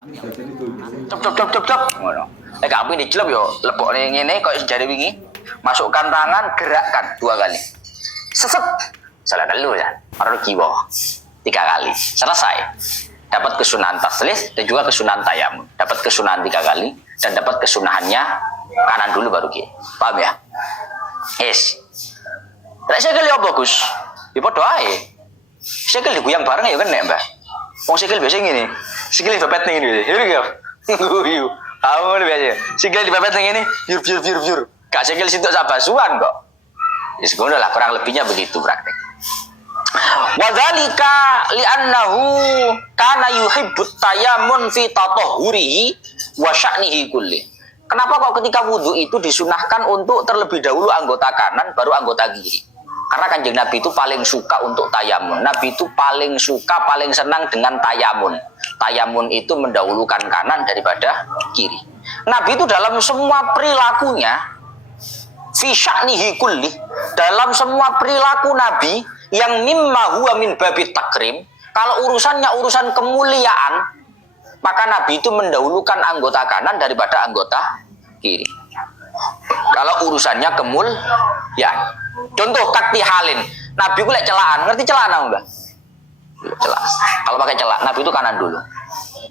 Cep ngono. Nek api dicelep yo lebokne ngene kok jare wingi. Masukkan tangan, gerakkan 2 kali. Seset. Salah dulu ya. Baru kiwa. 3 kali. Selesai. Dapat kesunahan taslis dan juga kesunahan tayamum. Dapat kesunahan 3 kali dan dapat kesunahannya kanan dulu baru kiri. Paham ya? Yes. Lek sikil yo bagus. Ya padha ae. Sikil diguyang bareng ya kan nek, Mbah. Wong sikil biasa ngene. Sikil dipepet ning ngene. Ya iki. Guyu. Kamu biasa. Sikil dipepet ning ngene, biur. Gak sikil situk sak basuhan kok. Wis ngono lah kurang lebihnya begitu praktek. Wadzalika li'annahu kana yuhibbut tayammun fi tatahhurihi wa sya'nihi kulli. Kenapa kok ketika wudhu itu disunahkan untuk terlebih dahulu anggota kanan baru anggota kiri? Karena Kanjeng Nabi itu paling suka untuk tayamun. Nabi itu paling suka, paling senang dengan tayamun. Tayamun itu mendahulukan kanan daripada kiri. Nabi itu dalam semua perilakunya, fi sya'nihi kulli, dalam semua perilaku Nabi yang mimma huwa min babit takrim, kalau urusannya urusan kemuliaan, maka Nabi itu mendahulukan anggota kanan daripada anggota kiri. Kalau urusannya kemuliaan. Contoh kakti halin. Nabi itu lek celaan, ngerti celaan Mbak? Celaan. Kalau pakai celak, Nabi itu kanan dulu.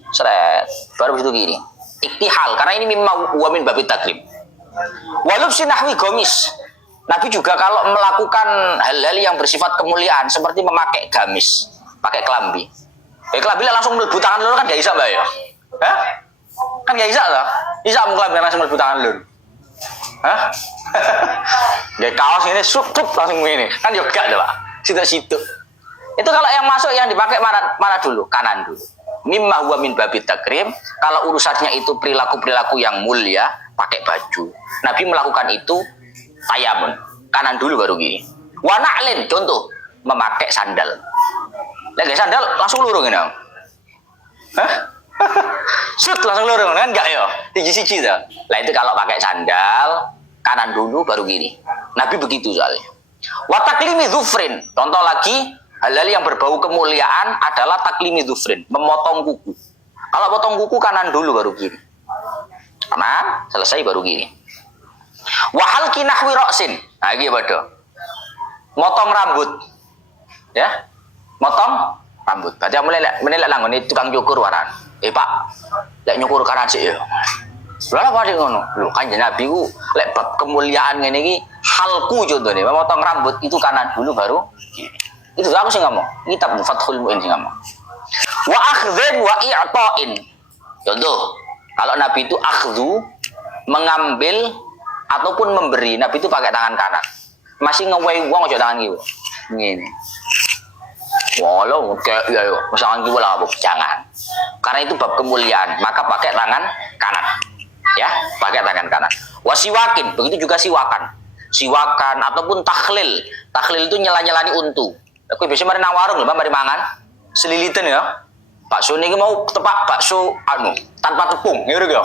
Seret, baru itu kiri. Iktihal, karena ini mimma huwa min babit takrim. Walub sinahwi gomis. Nabi juga kalau melakukan hal-hal yang bersifat kemuliaan seperti memakai gamis, pakai kelambi. Kelambi langsung melebu tangan lu kan gak bisa, Mbak ya? Hah? Kan gak bisa loh. Bisa kelambi langsung melebu tangan lu. Hah? Gak kaos ini sup langsung ini. Kan juga gak Pak. Situ-situ. Itu kalau yang masuk yang dipakai mana dulu? Kanan dulu. Mimma huwa min babit takrim. Kalau urusannya itu perilaku-perilaku yang mulia, pakai baju. Nabi melakukan itu tayamun, kanan dulu baru gini. Wa na'lin, contoh memakai sandal. Lagi sandal langsung lurung ini. Hah? Sut langsung lurung kan enggak ya? Siji-siji dah. Lah itu kalau pakai sandal kanan dulu baru gini. Nabi begitu soalnya. Wa taklimi dzufrin. Contoh lagi hal-hal yang berbau kemuliaan adalah taklimi dzufrin, memotong kuku. Kalau potong kuku kanan dulu baru gini. Kanan, selesai baru gini. Wahal kinahwi roksin. Nah ini pada motong rambut. Ya, motong rambut. Berarti mulai langgon ini tukang cukur waran. Pak, lek nyukur kanan sih ya. Lha apa sih ngono? Lho kan Nabi ku lek bab kemuliaan ngene iki halku contohnya, memotong rambut itu kanan dulu baru gini. Itu aku sih ngomong. Kitab Fathul Mu'in sih ngomong. Wa akhdhin wa i'ta'in. Contoh, kalau Nabi itu akhdhu, mengambil ataupun memberi, Nabi itu pakai tangan kanan. Masih ngewehi wong aja tangan kiwa. Ngene. Walau kayak ya yo, tangan kiwa lah jangan. Karena itu bab kemuliaan, maka pakai tangan kanan. Ya, pakai tangan kanan. Wasiwakin, begitu juga siwakan. Siwakan ataupun takhlil. Takhlil itu nyela-nyelani untu. Aku biasanya mari nang warung lho, mari mangan. Selilitan ya. Bakso niki mau tepak bakso anu tanpa tepung, ngono ya.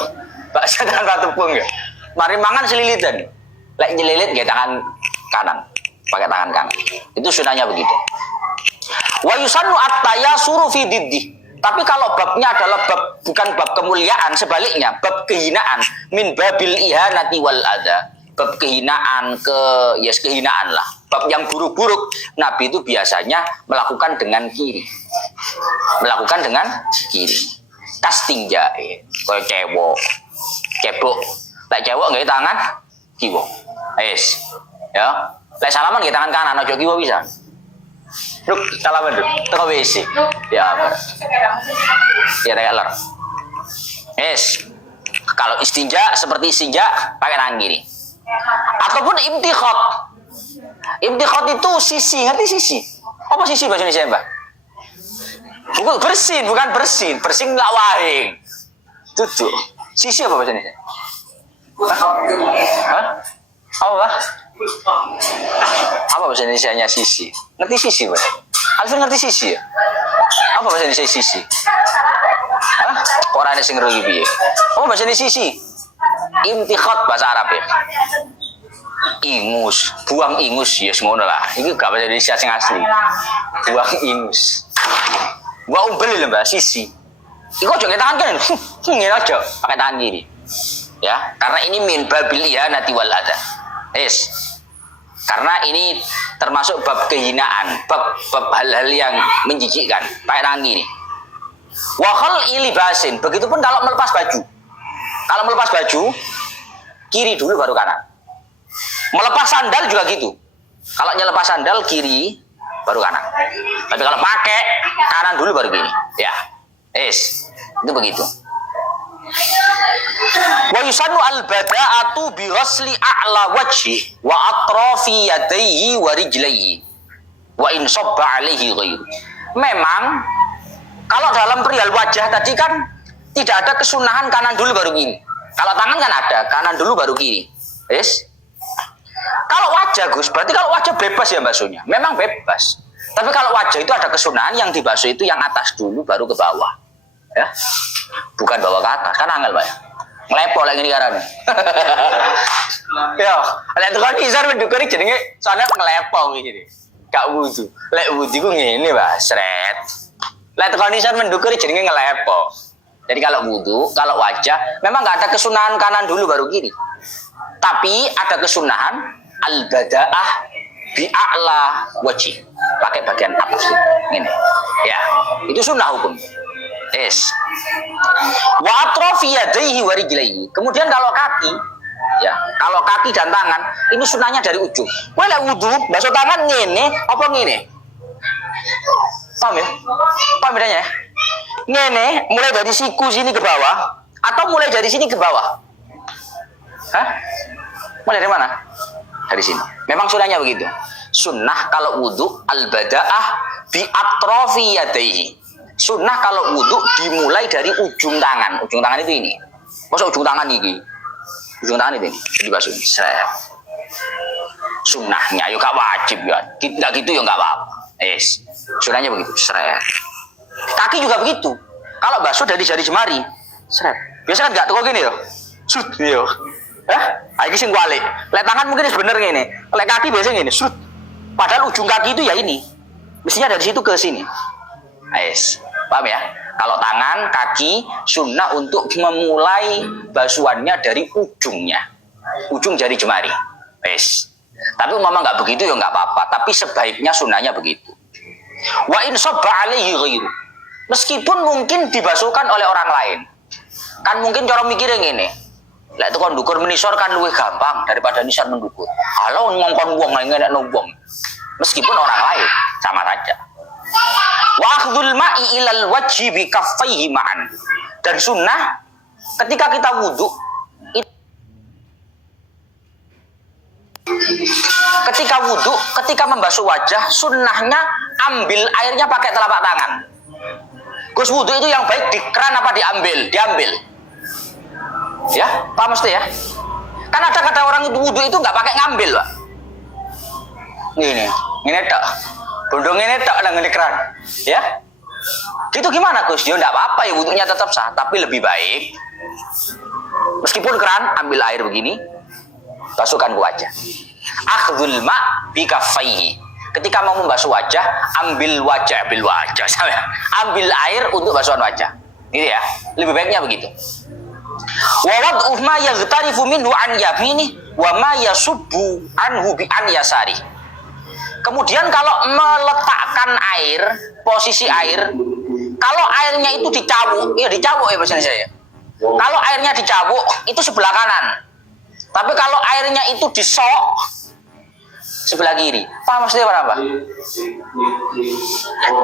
Bakso tanpa tepung ya. Mari mangan selilitan. Lek nyelilit nggih tangan kanan. Pakai tangan kanan. Itu sunahnya begitu. Wa yusannu at-tayasuru fi diddi. Tapi kalau babnya adalah bab bukan bab kemuliaan, sebaliknya bab kehinaan, min babil ihanati wal adza. Bab kehinaan kehinaan lah. Bab yang buruk-buruk, Nabi itu biasanya melakukan dengan kiri. Melakukan dengan kiri. Kastinja, kayak cebok. Lek cewek nggak tangan kiwa. Yes. Ya. Lek salaman nggak tangan kanan, aja kiwa bisa. Look, salaman dulu. Teko WC. Ya. Ya tegeler. Yes. Kalau istinja seperti istinja pakai tangan kiri. Ataupun imtikhot. Imtikhot itu sisi, ngerti sisi? Apa sisi bahasa Indonesia, Mbak? Bukan bersin, bukan bersin. Bersin nggak waring. Tutup. Sisi apa bahasa Indonesia? Hah? Apa? Apa bahasa Indonesia-nya sisi? Ngerti sisi, Mbak? Alvin ngerti sisi ya? Apa bahasa Indonesia sisi? Hah? Orang yang ngerugi piye? Apa bahasa Indonesia sisi? Imtikhot bahasa Arab ya. Ingus, buang ingus ya ngono lah. Iki gak bahasa Indonesia sing asli. Buang ingus. Gua umbel lho Mbak, sisi. Iku aja pakai tangan kiri. Ngene aja, pakai tangan kiri. Ya, karena ini min babil ihanati wal adha. Yes. Karena ini termasuk bab kehinaan, bab hal-hal yang menjijikkan. Pakai tangan kiri. Wa khal'i libasin. Begitupun kalau melepas baju. Kalau melepas baju, kiri dulu baru kanan. Melepas sandal juga gitu. Kalau nyelepas sandal kiri baru kanan. Tapi kalau pakai kanan dulu baru kiri. Ya. Yes. Itu begitu. Wa yusannu al-bada'atu bi ghasli a'la wajhi wa atrafi yadayhi wa rijlaihi wa in sabba alaihi ghairu. Memang kalau dalam perihal wajah tadi kan tidak ada kesunahan kanan dulu baru kiri. Kalau tangan kan ada, kanan dulu baru kiri. Yes. Kalau wajah Gus, berarti kalau wajah bebas ya basuhnya. Memang bebas. Tapi kalau wajah itu ada kesunahan yang dibasuh itu yang atas dulu baru ke bawah. Ya. Bukan bawah ke atas, kan angel, Pak. Ngelepo lagi ini karena. Ya, lek tekan isar mendukuri jenenge soalnya ngelepo iki. Gak wudu. Lek wudu ku ngene, Pak, sret. Lek tekan isar mendukuri jenenge ngelepo. Jadi kalau wudu, kalau wajah memang enggak ada kesunahan kanan dulu baru kiri. Tapi ada kesunahan al-bada'ah bi'a'la wajhi. Pakai bagian atas ini. Ya, itu sunnah hukum. Yes. Wa atrafi yadayhi wa rijlaihi. Kemudian kalau kaki, ya, kalau kaki dan tangan, ini sunnahnya dari ujung. Kowe lek wudu, basuh tangan ngene apa ngene? Paham ya? Paham bedanya ya? Ngene, mulai dari siku sini ke bawah atau mulai dari sini ke bawah? Hah? Mulai dari mana? Dari sini. Memang sunnahnya begitu. Sunnah kalau wudu al-bada'ah bi atrafi yadayhi. Sunnah kalau wudu dimulai dari ujung tangan. Ujung tangan itu ini. Masa ujung tangan ini? Ujung tangan itu ini. Jadi basuh. Sunnahnya, ya gak wajib ya. Tidak gitu ya gak apa-apa. Yes. Sunnahnya begitu. Seret. Kaki juga begitu. Kalau basuh dari jari jemari. Seret. Biasa kan gak teko gini ya. Sut. Iya. Ini sing balik. Lek tangan mungkin sebenarnya ini. Lek kaki biasanya gini. Sut. Padahal ujung kaki itu ya ini. Mestinya dari situ ke sini. Yes. Paham ya? Kalau tangan, kaki, sunnah untuk memulai basuhannya dari ujungnya. Ujung jari jemari. Yes. Tapi umpama nggak begitu ya nggak apa-apa. Tapi sebaiknya sunnahnya begitu. Wa in sabba alaihi ghairu. Meskipun mungkin dibasuhkan oleh orang lain. Kan mungkin cara mikirnya gini. Lek tukang ndukur menisor kan lebih gampang daripada nisor mendukur. Kalau ngongkon wong ngenek wong. Meskipun orang lain sama saja. Wa akhdhul ma'i ilal wajhi bi kaffaihi ma'an. Dan sunnah ketika kita wudu, ketika membasuh wajah, sunnahnya ambil airnya pakai telapak tangan. Gus, wudu itu yang baik di keran apa diambil? Diambil. Ya, paham mesti ya? Kan ada kata orang itu wudu itu nggak pakai ngambil, Pak. Ini tak. Bondong ini tak nang keran. Ya. Gitu gimana, Gus? Ya enggak apa-apa ya, wudunya tetap sah, tapi lebih baik meskipun keran ambil air begini, basuhkan ke wajah. Akhdhul ma' bi kaffaihi. Ketika mau membasuh wajah, ambil wajah. Ambil air untuk basuhan wajah. Gitu ya. Lebih baiknya begitu. Wa wad'u ma yaghtarifu minhu an yamini wa ma yasubbu anhu bi an yasari. Kemudian kalau meletakkan air, posisi air, kalau airnya itu dicabuk ya bahasa saya. Kalau airnya dicabuk itu sebelah kanan. Tapi kalau airnya itu disok sebelah kiri. Paham maksudnya apa?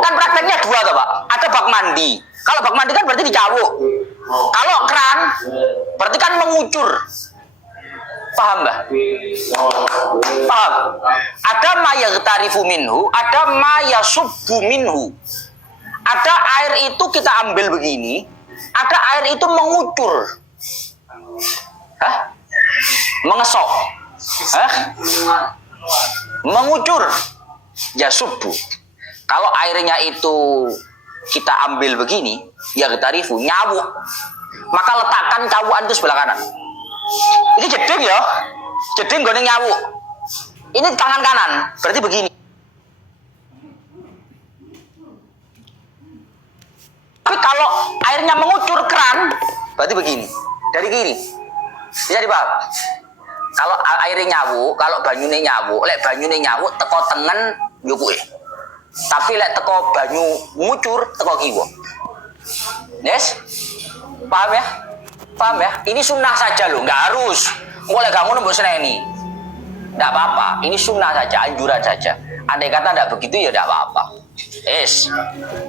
Kan prakteknya dua toh, Pak. Ada bak mandi. Kalau bak mandi kan berarti dicabuk. Kalau keran berarti kan mengucur. Paham, Mbak? Paham? Ada ma yaghtarifu minhu, ada ma yasubbu minhu. Ada air itu kita ambil begini, ada air itu mengucur. Hah? Mengesok. Hah? Mengucur. Yasubbu. Kalau airnya itu kita ambil begini, yaghtarifu, nyawuk. Maka letakkan cawukan itu sebelah kanan. Ini jeding ya, jeding gone nyawuk. Ini tangan kanan, berarti begini. Tapi kalau airnya mengucur keran, berarti begini. Dari kiri. Bisa dipaham? Kalau airnya nyawu, kalau banyune nyawu, lek banyune nyawu teko tengen yukuke. Tapi lek teko banyu ngucur teko kiwa. Yes? Paham ya? Paham ya? Ini sunnah saja loh, nggak harus. Boleh kamu nembus ini. Nggak apa-apa, ini sunnah saja, anjuran saja. Andai kata nggak begitu ya nggak apa-apa. Yes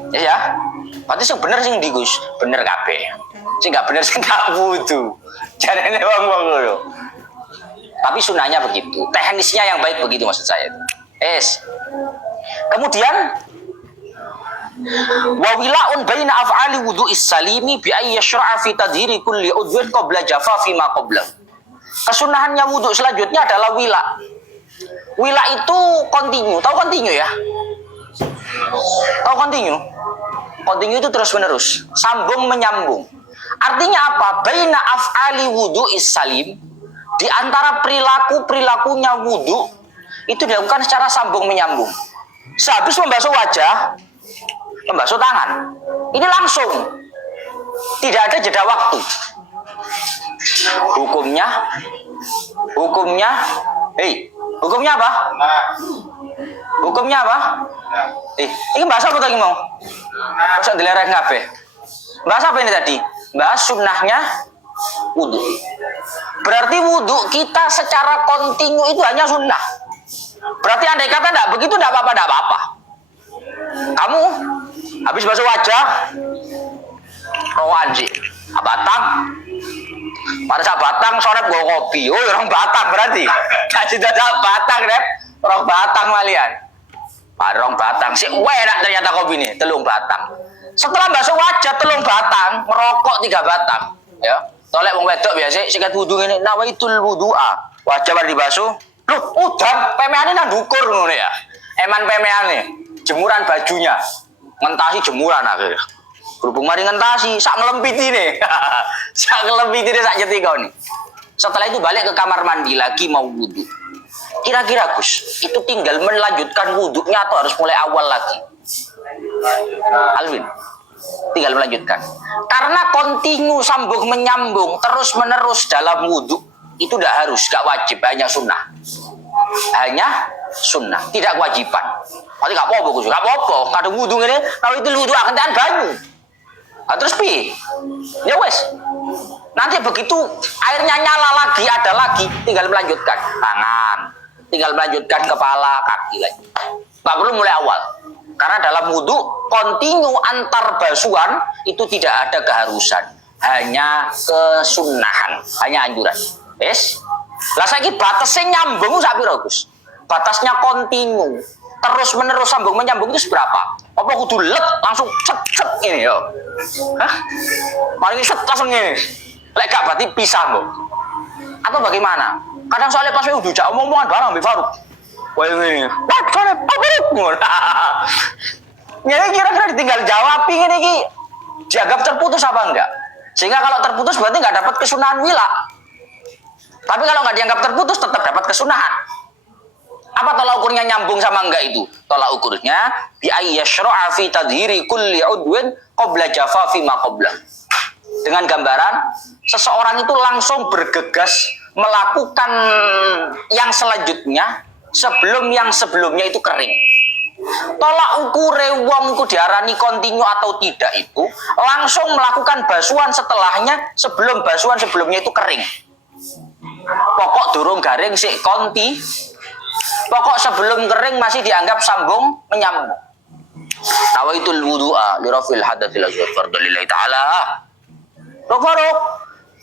ya. Berarti sing bener sing di Gus, bener kabeh. Sing nggak bener sing nggak wudu. Jarene wong-wong lho. Tapi sunnahnya begitu, teknisnya yang baik begitu maksud saya. Yes. Kemudian wa wila'un baina af'ali wudu'is salimi bi ay yashra'a fi tadhiri kulli udwin qabla jafafi ma qabla. Kesunahannya wudu selanjutnya adalah wila. Wila itu kontinu. Tahu kontinu ya? Tahu kontinu? Kontinu itu terus menerus, sambung menyambung. Artinya apa? Baina af'ali wudu'is salim, di antara perilakunya wudu itu dilakukan secara sambung menyambung. Sehabis membasuh wajah, membasuh tangan, ini langsung, tidak ada jeda waktu. Hukumnya apa? Hukumnya apa? Ini bahasa apa tadi mau? Usah dilerek ngapain? Bahasa apa ini tadi? Bahas sunnahnya wudu. Berarti wudu kita secara kontinu itu hanya sunnah. Berarti andai kata tidak begitu tidak apa-apa. Kamu habis basuh wajah, rawan sih, batang. Pada saat batang sore bawa kopi. Oh, orang batang berarti. Kasih dadak batang, Rep. Orang batang malian. Orang batang sih, enak ternyata kopi ini, telung batang. Setelah basuh wajah telung batang, merokok 3 batang, ya. Tolek wong wedok biasa sikat wudu ini, nawaitul wudu'a. Wajah bar dibasuh, loh, udan pemeane nang ndukur ngono ya. Eman pemeane, jemuran bajunya. Ngentasi jemuran akhirnya. Berhubung mari ngentasi, sak ngelempiti nih. Sak ngelempiti nih sak nyetika nih. Setelah itu balik ke kamar mandi lagi mau wudu. Kira-kira Gus, itu tinggal melanjutkan wudunya atau harus mulai awal lagi? Alvin, tinggal melanjutkan. Karena kontinu sambung menyambung terus menerus dalam wudu itu tidak harus, gak wajib, hanya sunnah. Hanya sunnah, tidak kewajiban. Nanti gak apa-apa Gus, gak apa-apa. Kadang wudu ini, kalau itu wudu akan tahan banyu. Nah, terus pi, ya wes. Nanti begitu airnya nyala lagi, ada lagi, tinggal melanjutkan tangan, tinggal melanjutkan kepala, kaki lagi. Gak perlu mulai awal. Karena dalam wudu kontinu antar basuhan itu tidak ada keharusan, hanya kesunahan, hanya anjuran. Yes. Lah saiki batasnya nyambung sak pira Gus? Batasnya kontinu, terus menerus sambung menyambung itu seberapa? Apa kudu let langsung cet ini yo? Hah? Mari set langsung ini. Lek gak berarti pisah, Mbok. Atau bagaimana? Kadang soalnya pas udah jak omong-omongan barang Mbak Faruk. Wah ini. Wah, soalnya Faruk. Ya kira-kira ditinggal jawab ini iki dianggap terputus apa enggak? Sehingga kalau terputus berarti enggak dapat kesunahan wila. Tapi kalau enggak dianggap terputus tetap dapat kesunahan. Apa tolak ukurnya nyambung sama enggak itu? Tolak ukurnya bi ayyashra'a fi tadhiri kulli udwin qabla jafafi ma qabla. Dengan gambaran seseorang itu langsung bergegas melakukan yang selanjutnya sebelum yang sebelumnya itu kering. Tolak ukure wong iku diarani kontinu atau tidak itu langsung melakukan basuhan setelahnya sebelum basuhan sebelumnya itu kering. Pokok durung garing sik konti. Pokok sebelum kering masih dianggap sambung menyambung. Nawaitul wudu'a li rafil hadatsil asghar fardhu lillahi ta'ala. Rok,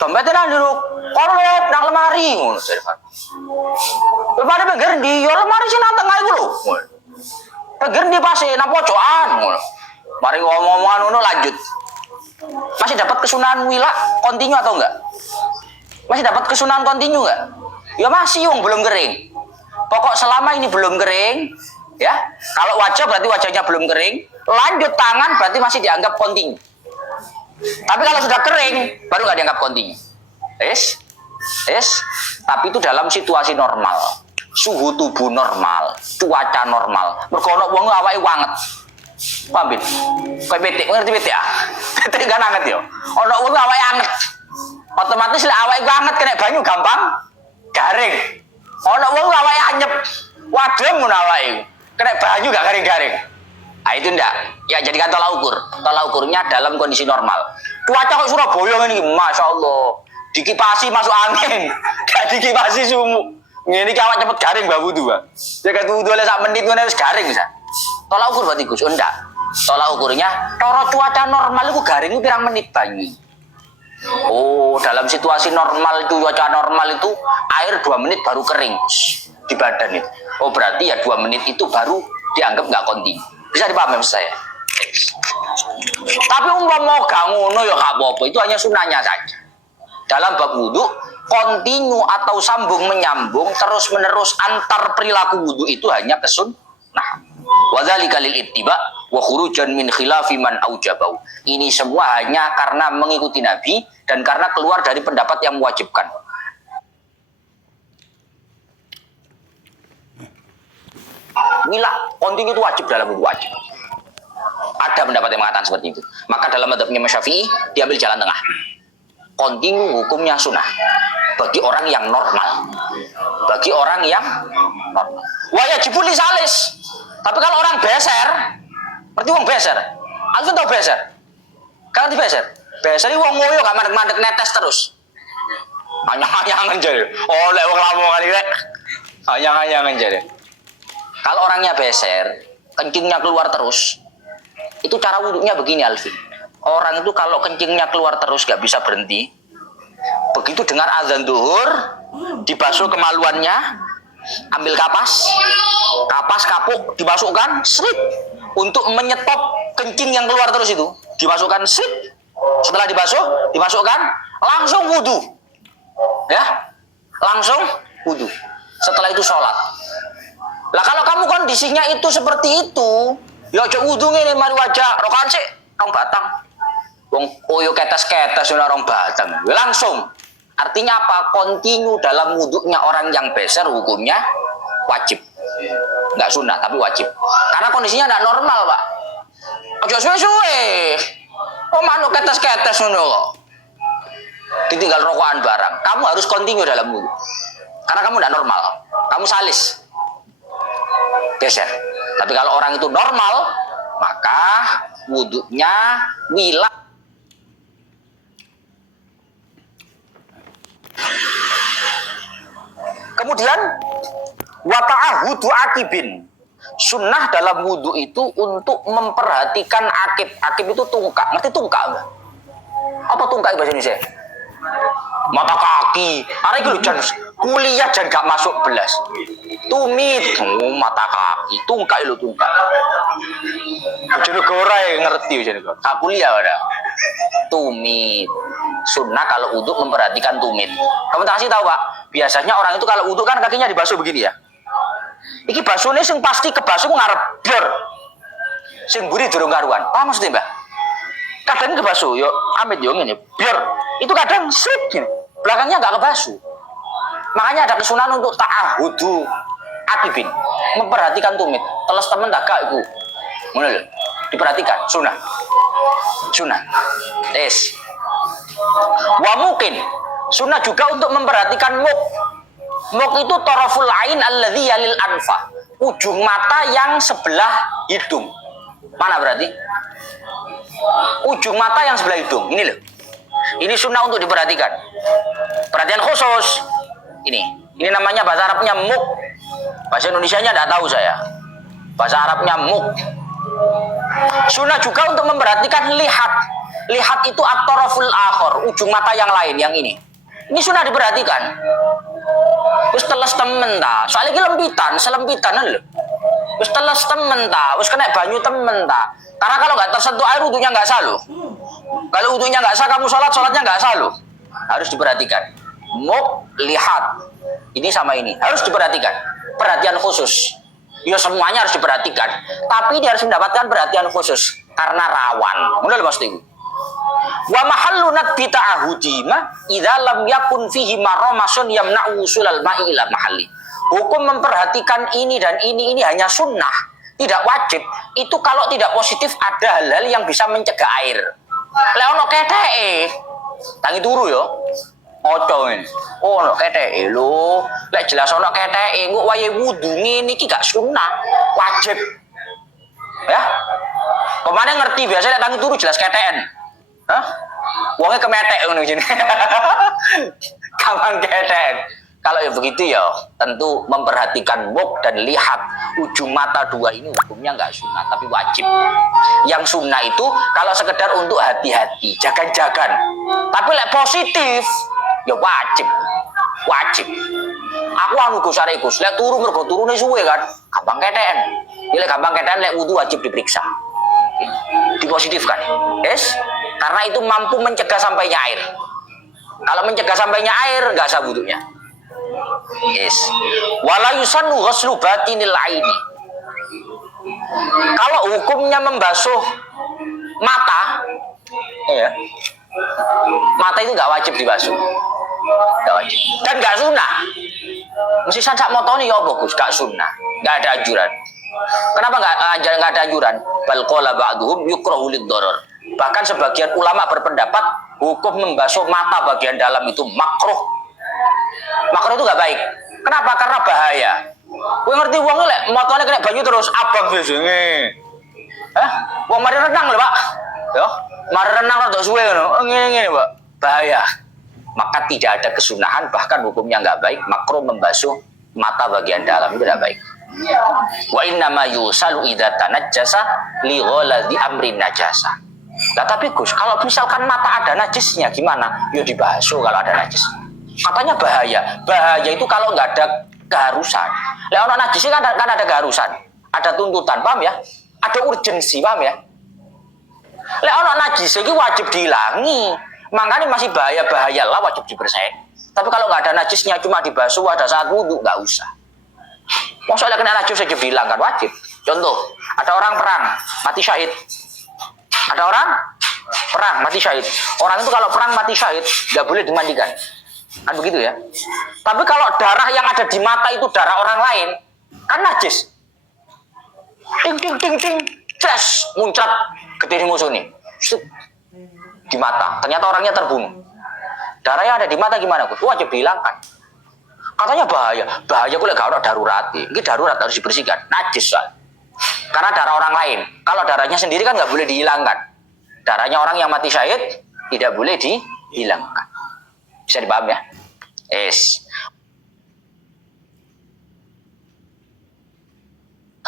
dompetnya nang diruk, korlet nang lemari, ngono sih kan. Lemari pinggir di, yo lemari sih nang tengah iku lho. Pinggir di pase nang pojokan, ngono. Mari ngomong-ngomongan ngono lanjut. Masih dapat kesunahan wila kontinu atau enggak? Masih dapat kesunahan kontinu enggak? Ya masih wong belum kering. Pokok selama ini belum kering, ya. Kalau wajah berarti wajahnya belum kering, lanjut tangan berarti masih dianggap kontinu. Tapi kalau sudah kering, baru nggak dianggap kontinu. Yes. Tapi itu dalam situasi normal, suhu tubuh normal, cuaca normal. Mergo ana wong awake wanget. Paham bin? Kayak petik, ngerti petik ya? Petik kan anget yo. Ono wong awake anget. Otomatis lek awake ku anget kena banyu gampang garing. Ono wong awake anyep. Wadem mun awake. Kena banyu gak garing-garing. Nah itu ndak. Ya jadikan tolak ukur. Tolak ukurnya dalam kondisi normal. Cuaca kok Surabaya ini, masya Allah. Dikipasi masuk angin, gak dikipasi sumuk. Ini awak cepet garing mbak wudu, Pak. Ya kan wudu oleh sak menit wis garing bisa. Tolak ukur berarti Gus, enggak. Tolak ukurnya, cara cuaca normal itu garing itu pirang menit banyu. Oh, dalam situasi normal itu cuaca normal itu air 2 menit baru kering di badan itu. Oh, berarti ya 2 menit itu baru dianggap nggak kontinu. Bisa dipahami saya? Tapi umpama gak ngono ya gak apa-apa, itu hanya sunahnya saja. Dalam bab wudu, kontinu atau sambung menyambung terus menerus antar perilaku wudu itu hanya kesunnah. Wadzalika lil ittiba wa khurujan min khilafi man aujabau. Ini semua hanya karena mengikuti Nabi dan karena keluar dari pendapat yang mewajibkan. Wila, kontinu itu wajib dalam wudu, wajib. Ada pendapat yang mengatakan seperti itu. Maka dalam madzhabnya Imam Syafi'i diambil jalan tengah. Kontinu hukumnya sunnah bagi orang yang normal. Bagi orang yang normal. Wa yajibul lisalis. Tapi kalau orang beser, berarti wong beser. Aku tahu beser. Kan beser. Beser iki wong ngoyo gak mandek-mandek netes terus. Anyang-anyangan jare. Oh, lek wong lamongan kali rek. Anyang-anyangan jare. Kalau orangnya beser, kencingnya keluar terus. Itu cara wudhunya begini, Alvin. Orang itu kalau kencingnya keluar terus gak bisa berhenti. Begitu dengar azan zuhur, dibasuh kemaluannya, ambil kapas kapuk dimasukkan, srit, untuk menyetop kencing yang keluar terus itu. Dimasukkan srit. Setelah dibasuh, dimasukkan, langsung wudhu. Ya, langsung wudhu. Setelah itu sholat. Lah kalau kamu kondisinya itu seperti itu, ya ojo wudhu ngene mari wajah rokokan sik rong batang. Wong koyo ketes-ketes ora rong batang. Langsung. Artinya apa? Kontinu dalam wudhunya orang yang beser hukumnya wajib. Enggak sunnah tapi wajib. Karena kondisinya enggak normal, Pak. Ojo suwe-suwe. Oh manuk ketes-ketes ngono kok. Ditinggal rokokan barang. Kamu harus kontinu dalam wudhu. Karena kamu enggak normal. Kamu salis. Beser. Tapi kalau orang itu normal, maka wudhunya wilah. Kemudian wata'ahudu akibin. Sunnah dalam wudhu itu untuk memperhatikan akib. Akib itu tungkak. Ngerti tungkak enggak? Apa tungkak bahasa Indonesia? Mata kaki. Arek iki lho jan kuliah jan gak masuk belas. Tumit, mata kaki, tungkak lho tungkak. Bojonegoro ngerti Bojonegoro. Kak kuliah ada. Tumit. Sunnah kalau wudhu memperhatikan tumit. Kamu tak kasih tahu, Pak. Biasanya orang itu kalau wudhu kan kakinya dibasuh begini ya. Iki basuhnya sing pasti kebasuh ngarep blur. Sing mburi durung karuan. Apa maksudnya, Mbak? Kadang kebasuh, yo amit yo ngene, blur. Itu kadang slip gini. Belakangnya enggak kebasuh. Makanya ada kesunahan untuk ta'ahudu akibin, memperhatikan tumit. Teles temen tak gak iku. Ngono lho. Diperhatikan, sunnah. Sunnah. Tes. Wa mungkin sunnah juga untuk memperhatikan muk. Muk itu taraful ain alladzi yalil anfa. Ujung mata yang sebelah hidung. Mana berarti? Ujung mata yang sebelah hidung. Ini loh. Ini sunnah untuk diperhatikan. Perhatian khusus. Ini namanya bahasa Arabnya muk. Bahasa Indonesianya tidak tahu saya. Bahasa Arabnya muk. Sunnah juga untuk memperhatikan lihat. Lihat itu at-taraful akhor, ujung mata yang lain, yang ini. Ini sunnah diperhatikan. Wis teles temen ta. Soalnya iki lempitan, selempitan lho. Wis teles temen ta, wis kena banyu temen ta. Karena kalau nggak tersentuh air wudhunya nggak sah loh. Kalau wudhunya nggak sah, kamu sholatnya nggak sah loh. Harus diperhatikan. Muk, lihat. Ini sama ini harus diperhatikan. Perhatian khusus. Ya semuanya harus diperhatikan. Tapi dia harus mendapatkan perhatian khusus karena rawan. Benar maksudnya. Wa mahallu nadbi ta'ahudi ma idza lam yakun fihi maramasun yamna'u usulal ma'i ila mahalli. Hukum memperhatikan ini dan ini hanya sunnah tidak wajib itu kalau tidak positif ada hal-hal yang bisa mencegah air. Lek ono keteke, tangi turu yo. Ojo ini. Oh, ono keteke lho. Lek jelas ono keteke, engko wayahe wudu ngene iki gak sunah, wajib. Ya. Pemane ngerti biasa lek tangi turu jelas keteken. Hah? Wonge kemetek ngono jenenge. Gampang keteken. Kalau ya begitu ya, tentu memperhatikan wok dan lihat ujung mata dua ini hukumnya nggak sunnah, tapi wajib. Yang sunnah itu kalau sekedar untuk hati-hati, jagan-jagan. Tapi lek positif, ya wajib, wajib. Aku anu Gus arek Gus, lek turu mergo turune suwe kan, gampang keten. Ya lek gampang keten lek wudu wajib diperiksa. Dipositifkan. Yes? Karena itu mampu mencegah sampainya air. Kalau mencegah sampainya air, nggak sah wudunya. Yes. Wala yusannu ghuslu batinil aini. Kalau hukumnya membasuh mata, ya, mata itu nggak wajib dibasuh, nggak wajib dan nggak sunnah. Mesti sak motone ya apa Gus, nggak sunnah, nggak ada anjuran. Kenapa nggak ada anjuran? Bal qala ba'duhum yukrahu lid-darar. Bahkan sebagian ulama berpendapat hukum membasuh mata bagian dalam itu makruh. Makruh itu nggak baik. Kenapa? Karena bahaya. Kowe ngerti wong lek motone kena banyu terus abang biasane. Hah? Wong mari renang lho, Pak. Yo, mari renang rada suwe ngono. Ngene-ngene, Pak. Bahaya. Maka tidak ada kesunahan, bahkan hukumnya nggak baik, makruh membasuh mata bagian dalam itu tidak baik. Wa inna ma yusalu idza tanajjasa li ghaladi amrin najasa. Nah, tapi Gus, kalau misalkan mata ada najisnya gimana? Ya dibasuh kalau ada najis. Katanya bahaya. Bahaya itu kalau nggak ada keharusan. Lah ono najis kan ada keharusan, ada tuntutan, paham ya? Ada urgensi, paham ya? Lah ono najis iki wajib dihilangi. Makanya masih bahaya lah wajib dibersihin. Tapi kalau nggak ada najisnya cuma dibasuh ada saat wudu nggak usah. Masalah kena najis saja bilang kan wajib. Contoh, ada orang perang mati syahid. Ada orang perang mati syahid. Orang itu kalau perang mati syahid nggak boleh dimandikan. Kan begitu ya. Tapi kalau darah yang ada di mata itu darah orang lain, kan najis. Ting ting ting ting, jas muncrat getih musuh nih. Di mata, ternyata orangnya terbunuh. Darah yang ada di mata gimana? Wajib dihilangkan. Katanya bahaya. Bahaya kok lek gak ono darurat. Ini darurat harus dibersihkan. Najis soal. Karena darah orang lain. Kalau darahnya sendiri kan nggak boleh dihilangkan. Darahnya orang yang mati syahid tidak boleh dihilangkan. Bisa dipaham ya? Yes.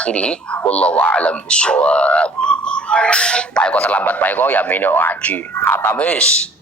Akhirnya, wallahu a'lam bishawab. Pak Eko terlambat Pak Eko ya mino ngaji. Atamis.